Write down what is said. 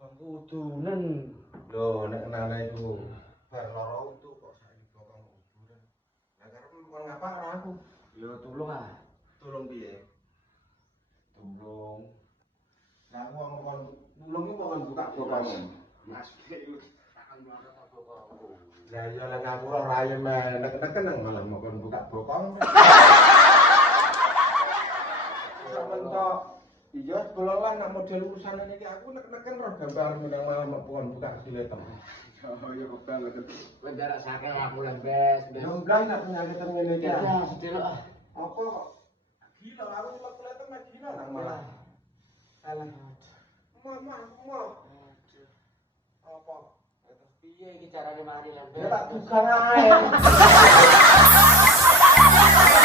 Udunan. Loh, nek nana itu bar loro itu kok saiki bokong udunan. Lah karep kon ngapa karo aku? Yo tulung ah. Tulung piye? Tulung. Lah aku ngomong tulung iki kok buka bokong. Mas iki takon mlorot apa bokongku. Lah iya lek aku ora ayo nek-neken malah mau kon buka bokong. Sampeyan kok iya kula nak model urusan iki aku nek-neken roh gambar menang malah mau kon buka siletem. Oh iya kok banget. Kowe jarak sakit aku lembes. Yo enggak nak penyakit ngene iki. Ya, sedelok ah. Apa kok? Gila aku cuma kelihatan mah gila nak malah. Salah. Mama, mau. Apa? Piye iki carane mari lembes? Ya tak tukang ae.